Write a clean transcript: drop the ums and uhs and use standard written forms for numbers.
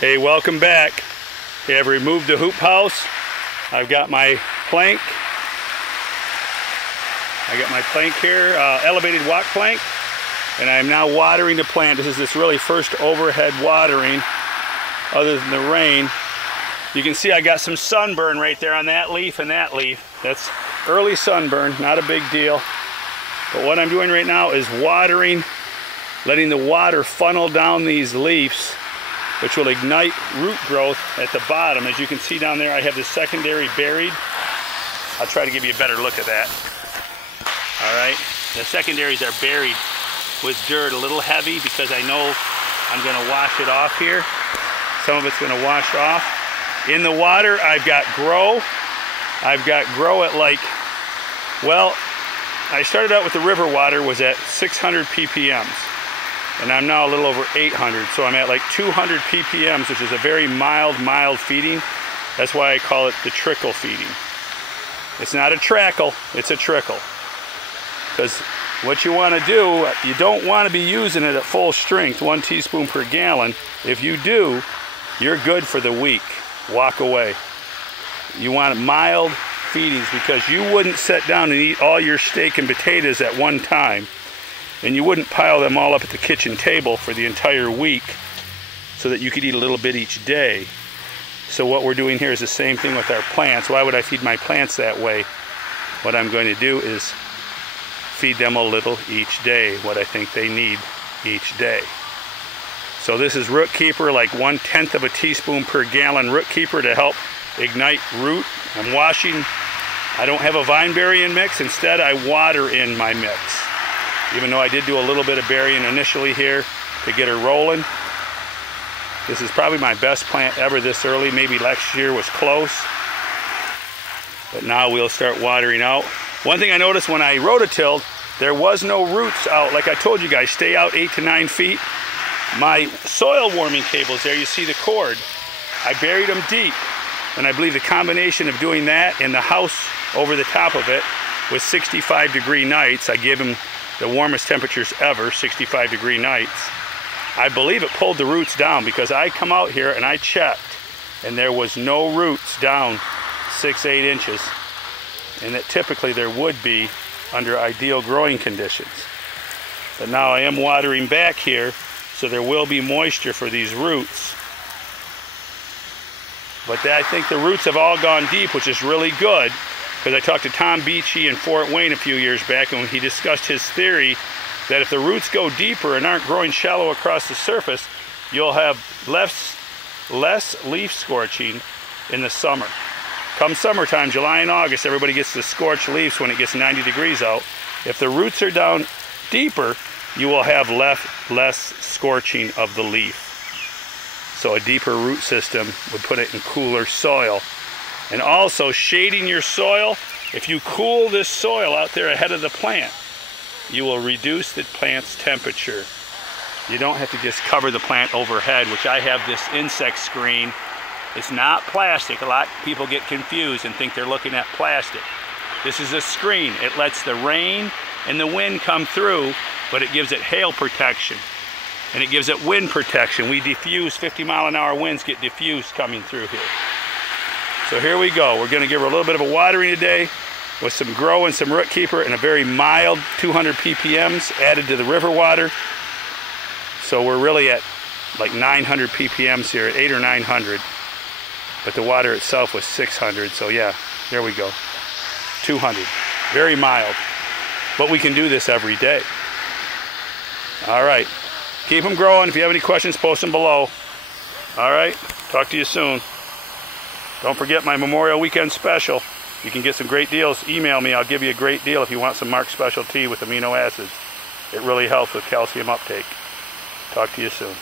Hey, welcome back. Okay, I've removed the hoop house. I've got my plank. I got my plank here, elevated walk plank, and I'm now watering the plant. This is this really first overhead watering other than the rain. You can see I got some sunburn right there on that leaf and that leaf. That's early sunburn, not a big deal. But what I'm doing right now is watering, letting the water funnel down these leaves, which will ignite root growth at the bottom. As you can see down there, I have the secondary buried. I'll try to give you a better look at that. All right, the secondaries are buried with dirt, a little heavy because I know I'm gonna wash it off here. Some of it's gonna wash off. In the water, I've got grow. I've got grow at like, well, I started out with the river water was at 600 ppms. And I'm now a little over 800, so I'm at like 200 ppms, which is a very mild feeding. That's why I call it the trickle feeding. It's not a trackle, it's a trickle. Because what you want to do, you don't want to be using it at full strength, 1 teaspoon per gallon. If you do, you're good for the week. Walk away. You want mild feedings because you wouldn't sit down and eat all your steak and potatoes at one time. And you wouldn't pile them all up at the kitchen table for the entire week so that you could eat a little bit each day. So what we're doing here is the same thing with our plants. Why would I feed my plants that way? What I'm going to do is feed them a little each day, what I think they need each day. So this is Root Keeper, like 1/10 of a teaspoon per gallon Root Keeper to help ignite root. I'm washing, I don't have a vine burying mix, instead I water in my mix. Even though I did do a little bit of burying initially here to get her rolling. This is probably my best plant ever this early. Maybe last year was close. But now we'll start watering out. One thing I noticed when I rototilled, there was no roots out. Like I told you guys, stay out 8 to 9 feet. My soil warming cables there, you see the cord. I buried them deep. And I believe the combination of doing that and the house over the top of it with 65-degree nights, I gave them the warmest temperatures ever, 65-degree nights. I believe it pulled the roots down because I come out here and I checked and there was no roots down 6-8 inches. And that typically there would be under ideal growing conditions. But now I am watering back here, so there will be moisture for these roots. But I think the roots have all gone deep, which is really good. Because I talked to Tom Beachy in Fort Wayne a few years back, and he discussed his theory that if the roots go deeper and aren't growing shallow across the surface, you'll have less leaf scorching in the summer. Come summertime, July and August, everybody gets the scorched leaves when it gets 90 degrees out. If the roots are down deeper, you will have less scorching of the leaf. So a deeper root system would put it in cooler soil. And also shading your soil, if you cool this soil out there ahead of the plant, you will reduce the plant's temperature. You don't have to just cover the plant overhead, which I have this insect screen. It's not plastic. A lot of people get confused and think they're looking at plastic. This is a screen. It lets the rain and the wind come through, but it gives it hail protection. And it gives it wind protection. We diffuse, 50-mile-an-hour winds get diffused coming through here. So here we go. We're going to give her a little bit of a watering today with some grow and some Root Keeper and a very mild 200 ppms added to the river water. So we're really at like 900 ppms here, 800 or 900. But the water itself was 600. So yeah, there we go. 200. Very mild. But we can do this every day. All right. Keep them growing. If you have any questions, post them below. All right. Talk to you soon. Don't forget my Memorial Weekend special. You can get some great deals. Email me. I'll give you a great deal if you want some Mark Special tea with amino acids. It really helps with calcium uptake. Talk to you soon.